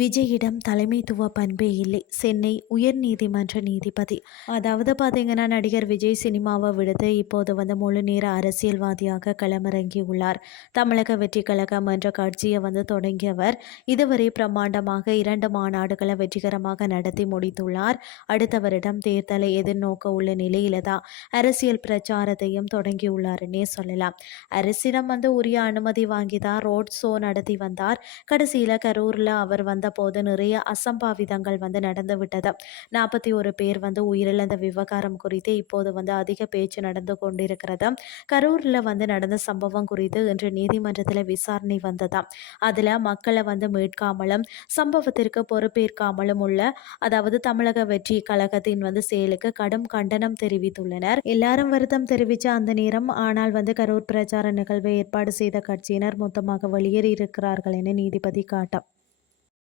விஜயிடம் தலைமைத்துவ பண்பே இல்லை. சென்னை உயர்நீதிமன்ற நீதிபதி. அதாவது பார்த்தீங்கன்னா, நடிகர் விஜய் சினிமாவை விடுத்து இப்போது முழு நேர அரசியல்வாதியாக களமிறங்கியுள்ளார். தமிழக வெற்றிக் கழகம் என்ற கட்சியை தொடங்கியவர். இதுவரை பிரம்மாண்டமாக 2 மாநாடுகளை வெற்றிகரமாக நடத்தி முடித்துள்ளார். அடுத்த வருடம் தேர்தலை எதிர்நோக்க உள்ள நிலையில தான் அரசியல் பிரச்சாரத்தையும் தொடங்கியுள்ளாருன்னே சொல்லலாம். அரசிடம் உரிய அனுமதி வாங்கி தான் ரோட் ஷோ நடத்தி வந்தார். கடைசியில கரூர்ல அவர் வந்தபோது நிறைய அசம்பாவிதங்கள் நடந்துவிட்டது. 41 பேர் உயிரிழந்த விவகாரம் குறித்து இப்போது அதிக பேச்சு நடந்து கொண்டிருக்கிறது. கரூர்ல நடந்த சம்பவம் குறித்து இன்று நீதிமன்றத்தில் விசாரணை வந்ததாம். அதுல மக்களை மீட்காமலும் சம்பவத்திற்கு பொறுப்பேற்காமலும் உள்ள தமிழக வெற்றி கழகத்தின் செயலுக்கு கடும் கண்டனம் தெரிவித்துள்ளனர். எல்லாரும் வருத்தம் தெரிவித்த அந்த நேரம் ஆனால் கரூர் பிரச்சார நிகழ்வை ஏற்பாடு செய்த கட்சியினர் மொத்தமாக வெளியேறி இருக்கிறார்கள் என நீதிபதி காட்டம்